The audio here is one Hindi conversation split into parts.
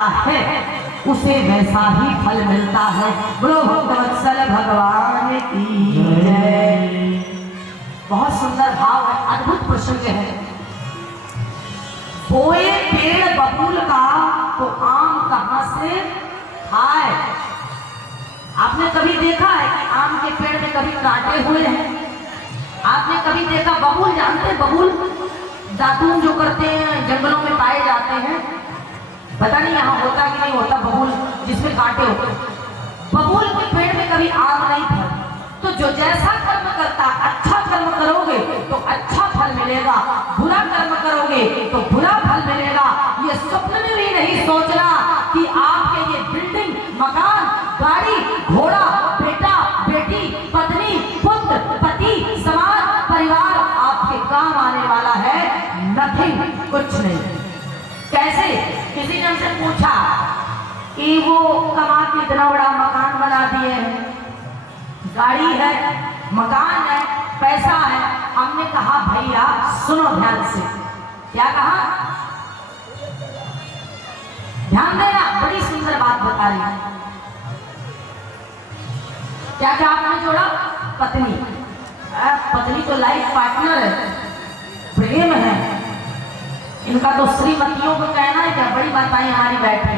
है उसे वैसा ही फल मिलता है। बोलो भक्तवत्सल भगवान की जय। बहुत सुंदर भाव है, अद्भुत प्रसंग है। बोए पेड़ बबूल का तो आम कहां से खाए। आपने कभी देखा है कि आम के पेड़ में कभी कांटे हुए हैं? आपने कभी देखा बबूल? जानते बबूल दातून जो करते हैं जंगलों में पाए जाते हैं। पता नहीं यहाँ होता कि नहीं होता बबूल जिसमें कांटे होते। बबूल के पेड़ में कभी आम नहीं था। तो जो जैसा कर्म करता, अच्छा कर्म करोगे तो अच्छा फल मिलेगा, बुरा कर्म करोगे तो बुरा फल मिलेगा। ये स्वप्न में भी नहीं सोचना कि आपके ये बिल्डिंग, मकान, गाड़ी, घोड़ा, बेटा, बेटी, पत्नी, पुत्र, पति, समाज, परिवार आपके काम आने वाला है। नथिंग, कुछ नहीं। कैसे? किसी ने हमसे पूछा कि वो कमा के इतना बड़ा मकान बना दिए हैं, गाड़ी है, मकान है, पैसा है। हमने कहा भैया सुनो ध्यान से। क्या कहा? ध्यान देना, बड़ी सुंदर बात बता रही है। क्या क्या आपने जोड़ा? पत्नी। पत्नी तो लाइफ पार्टनर है, प्रेम है। इनका तो श्रीमतियों को कहना है क्या? बड़ी माताएं हमारी बैठी।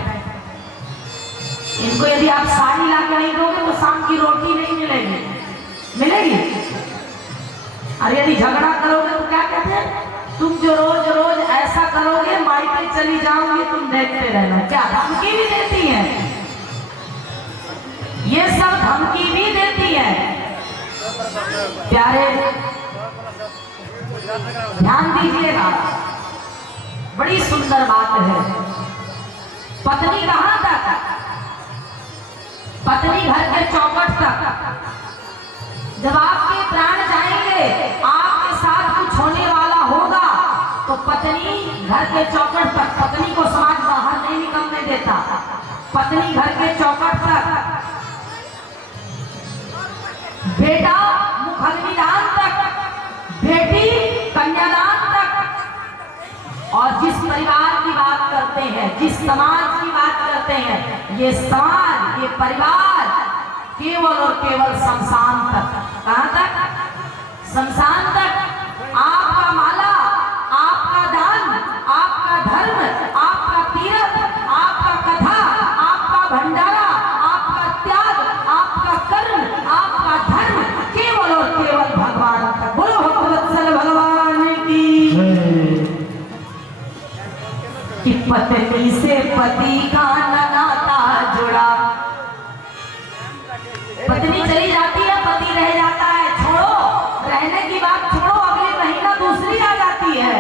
इनको यदि आप साड़ी ला के नहीं दोगे तो शाम की रोटी नहीं मिलेगी। मिलेगी? और यदि झगड़ा करोगे तो क्या कहते हैं? तुम जो रोज रोज ऐसा करोगे मायके चली जाओगी, तुम देखते रहना। क्या धमकी भी देती है? ये सब धमकी भी देती है। प्यारे ध्यान दीजिएगा, बड़ी सुंदर बात है। पत्नी कहां तक? पत्नी घर के चौखट तक। जब आपके प्राण जाएंगे, आपके साथ कुछ होने वाला होगा तो पत्नी घर के चौखट तक। पत्नी को समाज बाहर नहीं निकलने देता। पत्नी घर के चौखट तक, बेटा मुखनिदान तक, बेटी कन्यादान तक। और जिस परिवार की बात करते हैं, जिस समाज की बात करते हैं, ये समाज, ये परिवार केवल और केवल शमशान तक। कहां तक? शमशान तक। आपका माला, आपका दान, आपका धर्म, आपका तीर्थ, आपका कथा, आपका भंडारा, आपका त्याग, आपका कर्म, आपका धर्म केवल और केवल भगवान तक। बोलो भक्तवत्सल भगवान की। कि पत्नी से पति का नाता जुड़ा। पत्नी चली जाती है, पति रह जाता है। छोड़ो, रहने की बात छोड़ो, अगले महीना दूसरी आ जाती है।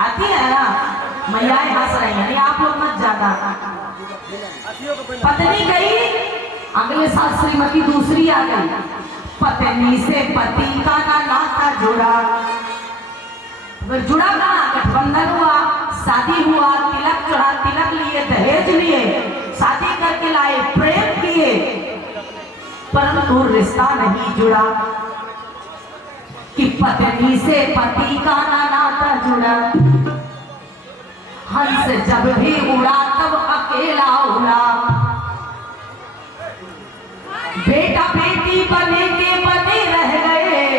आती है ना? महिलाएं हंस रही हैं, आप लोग मत जाना। पत्नी गई, अगले साल श्रीमती दूसरी आ गई। पत्नी से पति का नाता जुड़ा। जुड़ा ना, गठबंधन हुआ, शादी हुआ, तिलक चढ़ा, तिलक लिए, दहेज लिए, शादी करके लाए, प्रेम किए, परंतु रिश्ता नहीं जुड़ा। कि पत्नी से पति का नाता जुड़ा। हंस जब भी उड़ा तब अकेला उड़ा। बेटा बेटी बने के बने रह गए,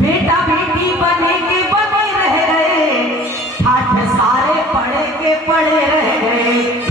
बेटा बेटी बने के बने रह गए, ठाठ सारे पढ़े के पढ़े रह गए।